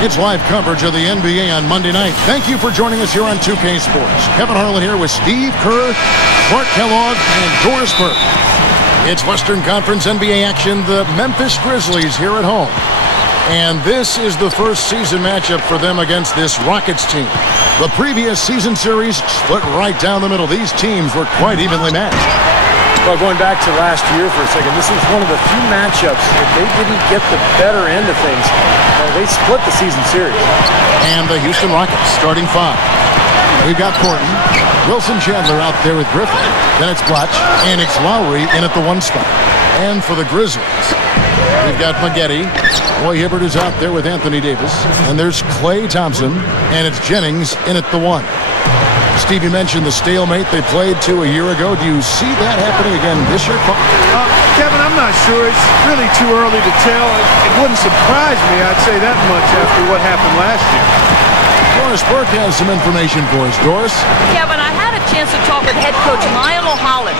It's live coverage of the NBA on Monday night. Thank you for joining us here on 2K Sports. Kevin Harlan here with Steve Kerr, Clark Kellogg, and Doris Burke. It's Western Conference NBA action. The Memphis Grizzlies here at home. And this is the first season matchup for them against this Rockets team. The previous season series split right down the middle. These teams were quite evenly matched. Well, going back to last year for a second, this was one of the few matchups that they didn't get the better end of things. They split the season series. And the Houston Rockets starting five. We've got Porton, Wilson Chandler out there with Griffin. Then it's Blatch, and it's Lowry in at the one spot. And for the Grizzlies, we've got Maggette. Roy Hibbert is out there with Anthony Davis. And there's Klay Thompson, and it's Jennings in at the one. Steve, you mentioned the stalemate they played a year ago. Do you see that happening again this year? Kevin, I'm not sure. It's really too early to tell. It wouldn't surprise me, I'd say that much, after what happened last year. Doris Burke has some information for us. Doris? Kevin, I had a chance to talk with head coach Lionel Hollins,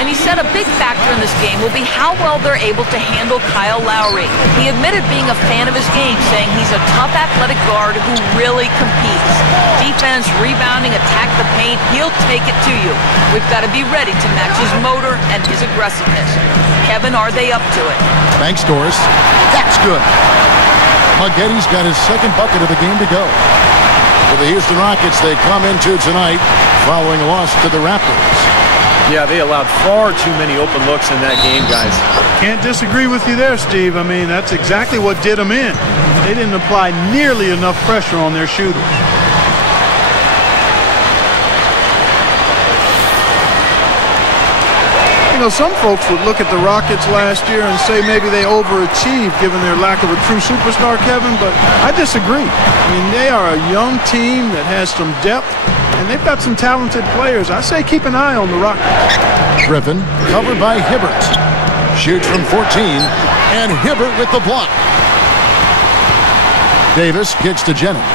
and he said a big factor in this game will be how well they're able to handle Kyle Lowry. He admitted being a fan of his game, saying he's a tough athletic guard who really competes. Defense, rebounding, attack the paint, he'll take it to you. We've got to be ready to match his motor and his aggressiveness. Kevin, are they up to it? Thanks, Doris. That's good. Maggette's got his second bucket of the game to go. For the Houston Rockets, they come into tonight following a loss to the Raptors. Yeah, they allowed far too many open looks in that game, guys. Can't disagree with you there, Steve. I mean, that's exactly what did them in. They didn't apply nearly enough pressure on their shooters. You know, some folks would look at the Rockets last year and say maybe they overachieved given their lack of a true superstar, Kevin, but I disagree. I mean, they are a young team that has some depth, and they've got some talented players. I say keep an eye on the Rockets. Griffin, covered by Hibbert. Shoots from 14, and Hibbert with the block. Davis kicks to Jennings.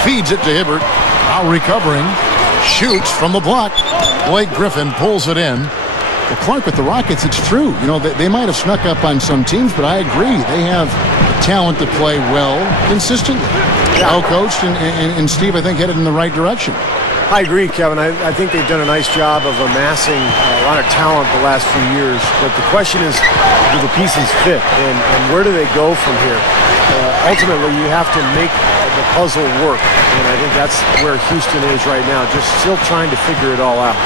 Feeds it to Hibbert. Now recovering. Shoots from the block. Blake Griffin pulls it in. Well, Clark, with the Rockets, it's true. You know, they might have snuck up on some teams, but I agree. They have talent to play well consistently. Well coached, and Steve, I think, headed in the right direction. I agree, Kevin. I think they've done a nice job of amassing a lot of talent the last few years. But the question is, do the pieces fit? And where do they go from here? Ultimately, you have to make the puzzle work. And I think that's where Houston is right now, just still trying to figure it all out.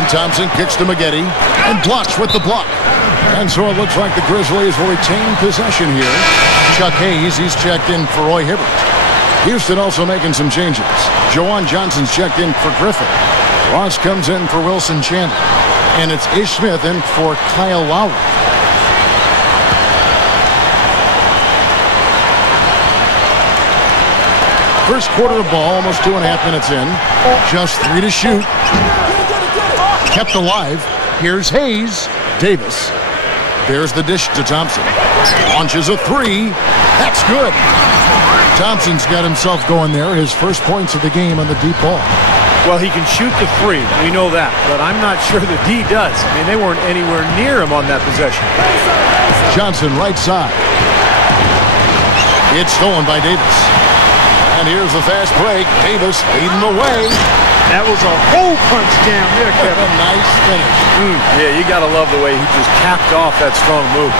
And Thompson kicks to Maggette, and blocks with the block. And so it looks like the Grizzlies will retain possession here. Chuck Hayes, he's checked in for Roy Hibbert. Houston also making some changes. Jawan Johnson's checked in for Griffin. Ross comes in for Wilson Chandler. And it's Ish Smith in for Kyle Lowry. First quarter of ball, almost 2.5 minutes in. Just 3 to shoot. Kept alive. Here's Hayes. Davis. There's the dish to Thompson. Launches a 3. That's good. Thompson's got himself going there. His first points of the game on the deep ball. Well, he can shoot the 3. We know that. But I'm not sure the D does. I mean, they weren't anywhere near him on that possession. Johnson right side. It's stolen by Davis. And here's the fast break. Davis leading the way. That was a hole punch down there, Kevin. A nice finish. Yeah, you got to love the way he just capped off that strong move.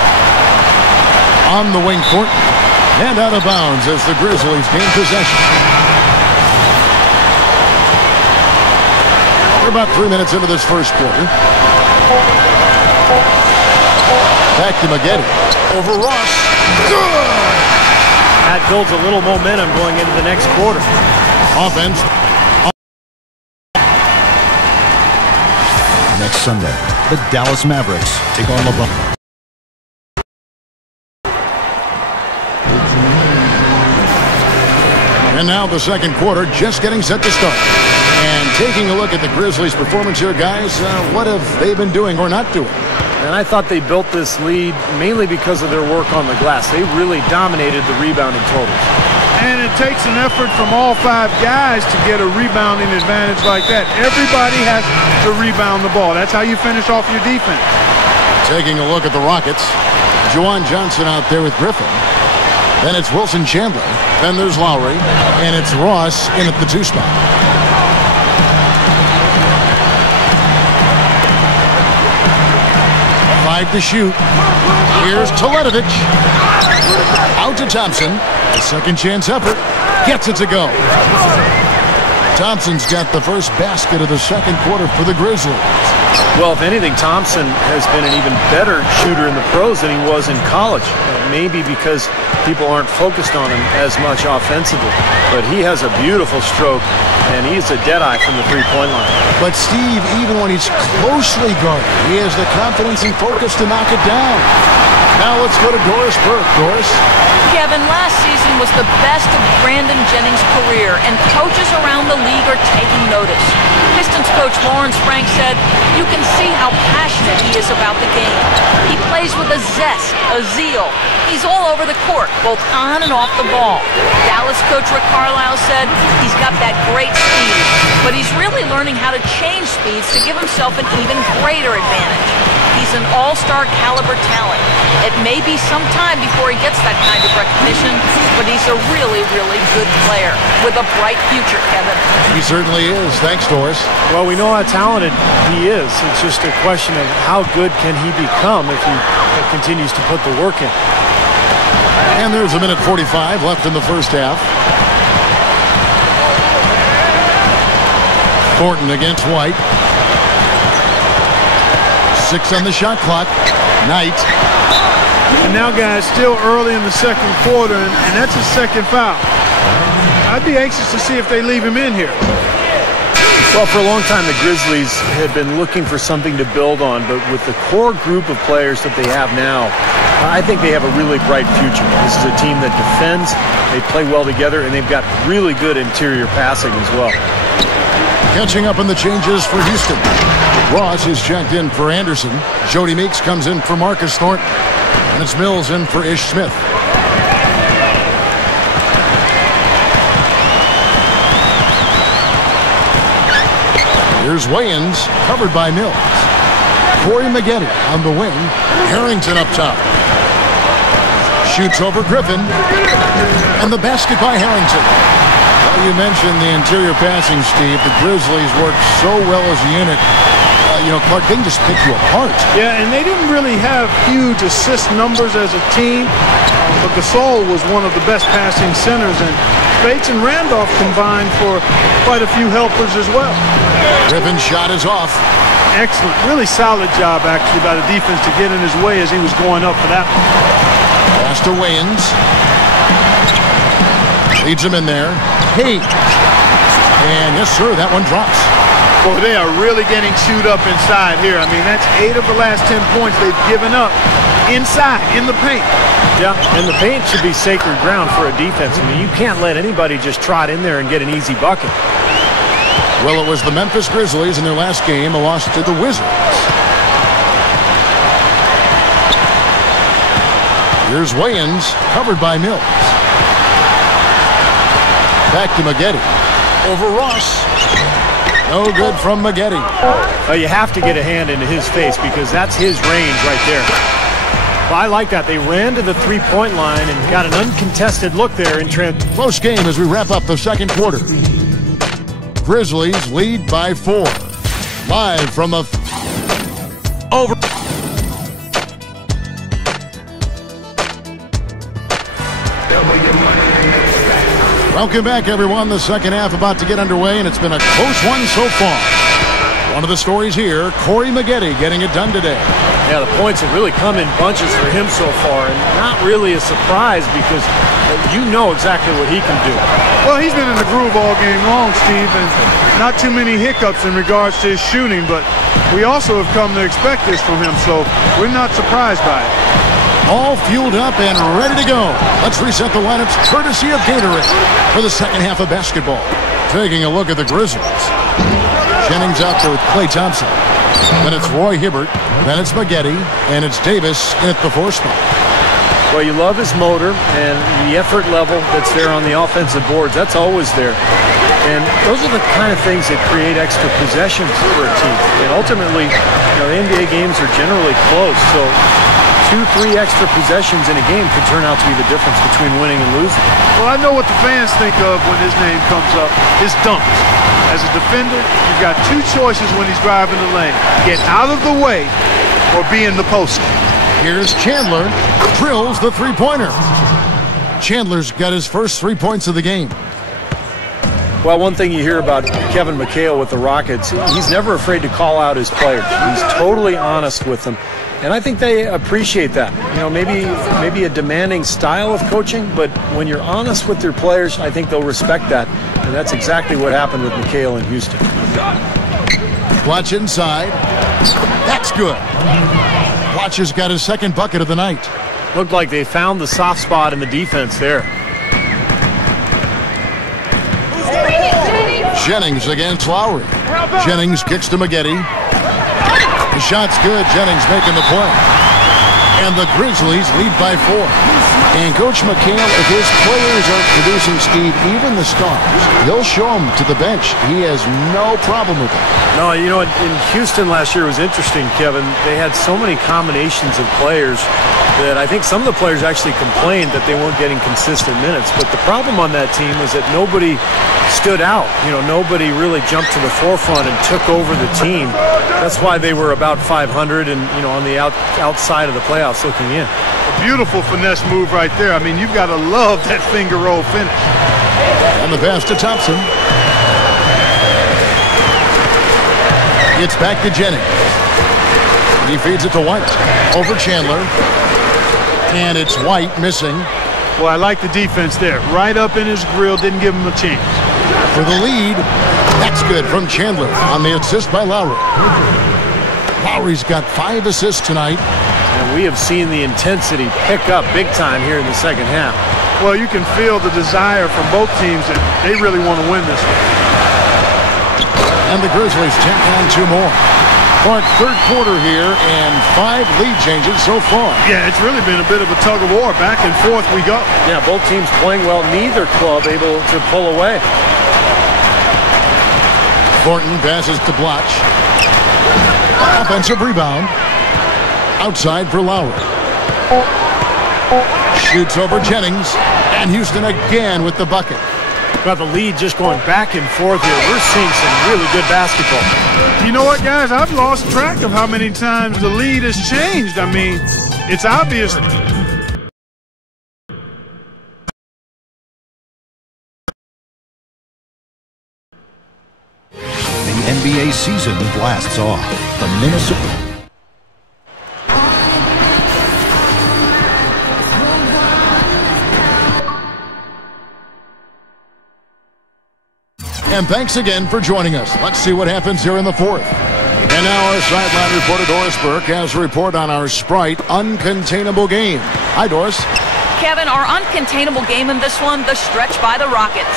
On the wing court. And out of bounds as the Grizzlies gain possession. We're about 3 minutes into this first quarter. Back to Maggette. Over Ross. Good! That builds a little momentum going into the next quarter. Offense. Next Sunday, the Dallas Mavericks take on LeBron. And now the second quarter just getting set to start. And taking a look at the Grizzlies' performance here, guys, what have they been doing or not doing? And I thought they built this lead mainly because of their work on the glass. They really dominated the rebounding totals. And it takes an effort from all 5 guys to get a rebounding advantage like that. Everybody has to rebound the ball. That's how you finish off your defense. Taking a look at the Rockets. Jawan Johnson out there with Griffin. Then it's Wilson Chandler. Then there's Lowry. And it's Ross in at the 2 spot. Five to shoot. Here's Teletovic. Out to Thompson. A second chance effort. Gets it to go. Thompson's got the first basket of the second quarter for the Grizzlies. Well, if anything, Thompson has been an even better shooter in the pros than he was in college. Maybe because people aren't focused on him as much offensively. But he has a beautiful stroke, and he's a deadeye from the three-point line. But Steve, even when he's closely guarded, he has the confidence and focus to knock it down. Now let's go to Doris Burke. Doris? Kevin, last season was the best of Brandon Jennings' career, and coaches around the league are taking notice. Pistons coach Lawrence Frank said, "You can see how passionate he is about the game. He plays with a zest, a zeal. He's all over the court, both on and off the ball." Dallas coach Rick Carlisle said, "He's got that great speed, but he's really learning how to change speeds to give himself an even greater advantage. He's an all-star caliber talent. It may be some time before he gets that kind of recognition, but he's a really, really good player with a bright future, Kevin." He certainly is. Thanks, Doris. Well, we know how talented he is. It's just a question of how good can he become if he continues to put the work in. And there's a minute 45 left in the first half. Thornton against White. 6 on the shot clock. Knight. And now, guys, still early in the second quarter, and that's his second foul. I'd be anxious to see if they leave him in here. Well, for a long time, the Grizzlies had been looking for something to build on, but with the core group of players that they have now, I think they have a really bright future. This is a team that defends, they play well together, and they've got really good interior passing as well. Catching up on the changes for Houston. Ross is checked in for Anderson. Jody Meeks comes in for Marcus Thornton. And it's Mills in for Ish Smith. Here's Wayans, covered by Mills. Corey Maggette on the wing. Harrington up top. Shoots over Griffin. And the basket by Harrington. Well, you mentioned the interior passing, Steve. The Grizzlies work so well as a unit. Clark, they can just pick you apart. Yeah, and they didn't really have huge assist numbers as a team, but Gasol was one of the best passing centers, and Bates and Randolph combined for quite a few helpers as well. Griffin's shot is off. Excellent. Really solid job, actually, by the defense to get in his way as he was going up for that one. Pass to Wayans. Leads him in there. Hey. And yes, sir, that one drops. Boy, they are really getting chewed up inside here. I mean, that's 8 of the last 10 points they've given up inside, in the paint. Yeah, and the paint should be sacred ground for a defense. I mean, you can't let anybody just trot in there and get an easy bucket. Well, it was the Memphis Grizzlies in their last game, a loss to the Wizards. Here's Wayans, covered by Mills. Back to Maggette. Over Ross. No good from Maggette. You have to get a hand into his face because that's his range right there. Well, I like that. They ran to the three-point line and got an uncontested look there in close game as we wrap up the second quarter. Grizzlies lead by 4. Live from the over. Welcome back, everyone. The second half about to get underway, and it's been a close one so far. One of the stories here, Corey Maggette getting it done today. Yeah, the points have really come in bunches for him so far, and not really a surprise because you know exactly what he can do. Well, he's been in the groove all game long, Steve, and not too many hiccups in regards to his shooting, but we also have come to expect this from him, so we're not surprised by it. All fueled up and ready to go. Let's reset the lineups courtesy of Gatorade for the second half of basketball. Taking a look at the Grizzlies. Jennings out there with Klay Thompson. Then it's Roy Hibbert. Then it's Maggette. And it's Davis in at the 4 spot. Well, you love his motor and the effort level that's there on the offensive boards. That's always there. And those are the kind of things that create extra possessions for a team. And ultimately, the NBA games are generally close. So 2-3 extra possessions in a game could turn out to be the difference between winning and losing. Well, I know what the fans think of when his name comes up. His dunks. As a defender, you've got two choices when he's driving the lane. Get out of the way or be in the post. Here's Chandler. Drills the three-pointer. Chandler's got his first 3 points of the game. Well, one thing you hear about Kevin McHale with the Rockets, he's never afraid to call out his players. He's totally honest with them. And I think they appreciate that. You know, maybe a demanding style of coaching, but when you're honest with your players, I think they'll respect that. And that's exactly what happened with McHale in Houston. Watch inside. That's good. Watch has got his second bucket of the night. Looked like they found the soft spot in the defense there. Jennings against Lowry. Jennings kicks to Maggette. The shot's good. Jennings making the play. And the Grizzlies lead by 4. And Coach McHale, if his players are producing, Steve, even the stars, he'll show them to the bench. He has no problem with it. No, you know, in Houston last year was interesting, Kevin. They had so many combinations of players that I think some of the players actually complained that they weren't getting consistent minutes. But the problem on that team was that nobody stood out. You know, nobody really jumped to the forefront and took over the team. That's why they were about 500 and, you know, on the outside of the playoffs looking in. A beautiful finesse move right there. I mean, you've got to love that finger roll finish. And the pass to Thompson. It's back to Jennings. He feeds it to White. Over Chandler. And it's White missing. Well, I like the defense there. Right up in his grill, didn't give him a chance. For the lead, that's good from Chandler on the assist by Lowry. Lowry's got 5 assists tonight. And we have seen the intensity pick up big time here in the second half. Well, you can feel the desire from both teams that they really want to win this one. And the Grizzlies tack on 2 more. Clark, third quarter here, and 5 lead changes so far. Yeah, it's really been a bit of a tug of war. Back and forth we go. Yeah, both teams playing well. Neither club able to pull away. Thornton passes to Blotch. Offensive rebound. Outside for Lowry. Shoots over Jennings. And Houston again with the bucket. Got the lead just going back and forth here. We're seeing some really good basketball. You know what, guys? I've lost track of how many times the lead has changed. I mean, it's obvious. The NBA season blasts off. The Minnesota. And thanks again for joining us. Let's see what happens here in the 4th. And now our sideline reporter Doris Burke has a report on our Sprite uncontainable game. Hi, Doris. Kevin, our uncontainable game in this one, the stretch by the Rockets.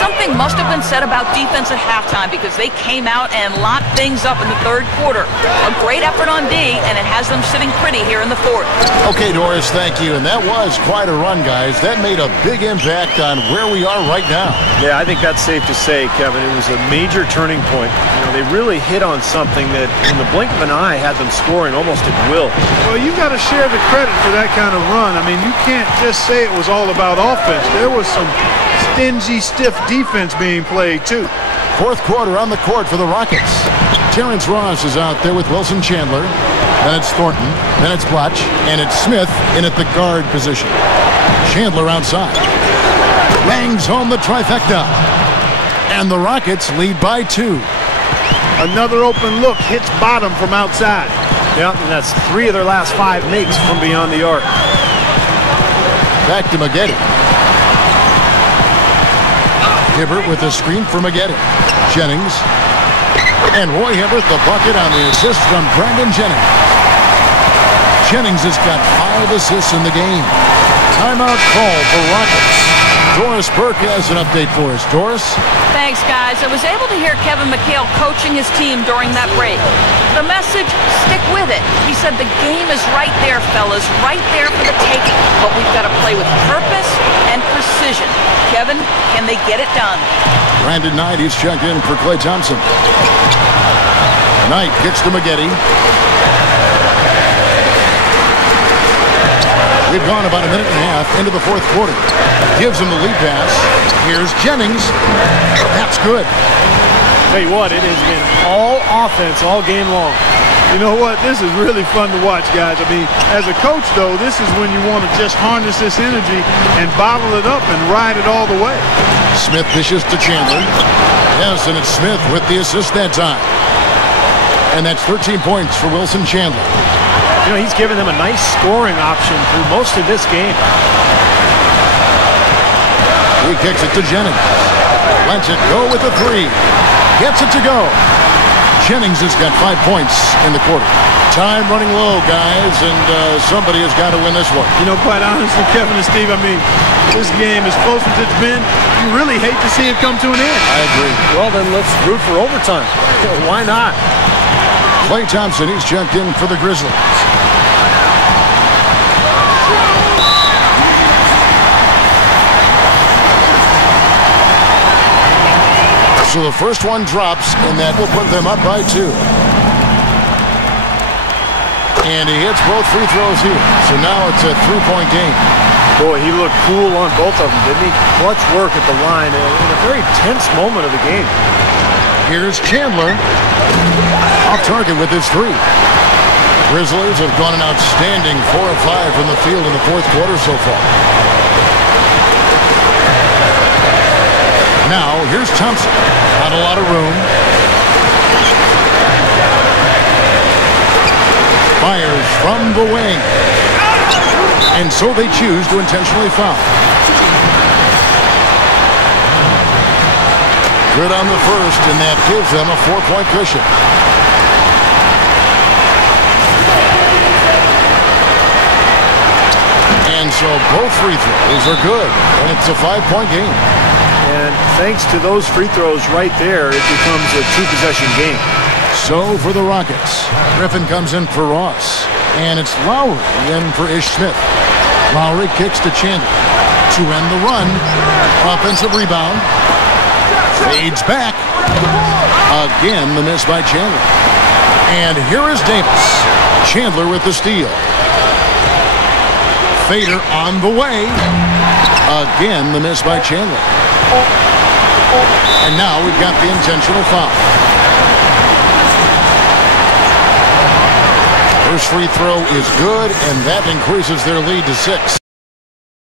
Something must have been said about defense at halftime because they came out and locked things up in the third quarter. A great effort on D, and it has them sitting pretty here in the 4th. Okay, Doris, thank you. And that was quite a run, guys. That made a big impact on where we are right now. Yeah, I think that's safe to say, Kevin. It was a major turning point. You know, they really hit on something that, in the blink of an eye, had them scoring almost at will. Well, you've got to share the credit for that kind of run. I mean, you can't just say it was all about offense. There was some stingy, stiff defense being played, too. 4th quarter on the court for the Rockets. Terrence Ross is out there with Wilson Chandler. Then it's Thornton. Then it's Blotch. And it's Smith in at the guard position. Chandler outside. Bangs home the trifecta. And the Rockets lead by 2. Another open look hits bottom from outside. Yeah, and that's 3 of their last 5 makes from beyond the arc. Back to Maggette. Hibbert with a screen for Maggette. Jennings. And Roy Hibbert the bucket on the assist from Brandon Jennings. Jennings has got 5 assists in the game. Timeout call for Rockets. Doris Burke has an update for us. Doris? Thanks, guys. I was able to hear Kevin McHale coaching his team during that break. The message, stick with it. He said the game is right there, fellas, right there for the taking. But we've got to play with purpose and precision. Kevin, can they get it done? Brandon Knight, he's checked in for Klay Thompson. Knight kicks to Maggette. We've gone about a minute and a half into the fourth quarter. Gives him the lead pass. Here's Jennings. That's good. Tell you what, it has been all offense all game long. You know what? This is really fun to watch, guys. I mean, as a coach, though, this is when you want to just harness this energy and bottle it up and ride it all the way. Smith dishes to Chandler. Yes, and it's Smith with the assist that time. And that's 13 points for Wilson Chandler. You know, he's given them a nice scoring option through most of this game. He kicks it to Jennings. Lets it go with a three. Gets it to go. Jennings has got 5 points in the quarter. Time running low, guys, and somebody has got to win this one. You know, quite honestly, Kevin and Steve, I mean, this game, as close as it's been, you really hate to see it come to an end. I agree. Well, then let's root for overtime. Why not? Klay Thompson, he's checked in for the Grizzlies. So the first one drops, and that will put them up by 2. And he hits both free throws here. So now it's a 3-point game. Boy, he looked cool on both of them, didn't he? Clutch work at the line in a very tense moment of the game. Here's Chandler. Off target with his 3. Grizzlies have gone an outstanding 4 of 5 from the field in the fourth quarter so far. Now, here's Thompson. Not a lot of room. Fires from the wing. And so they choose to intentionally foul. Good on the first, and that gives them a 4-point cushion. And so both free throws are good, and it's a 5-point game. And thanks to those free throws right there, it becomes a 2-possession game. So for the Rockets, Griffin comes in for Ross. And it's Lowry in for Ish Smith. Lowry kicks to Chandler to end the run. Offensive rebound. Fades back. Again, the miss by Chandler. And here is Davis. Chandler with the steal. Fader on the way. Again, the miss by Chandler. And now we've got the intentional foul. First free throw is good, and that increases their lead to 6.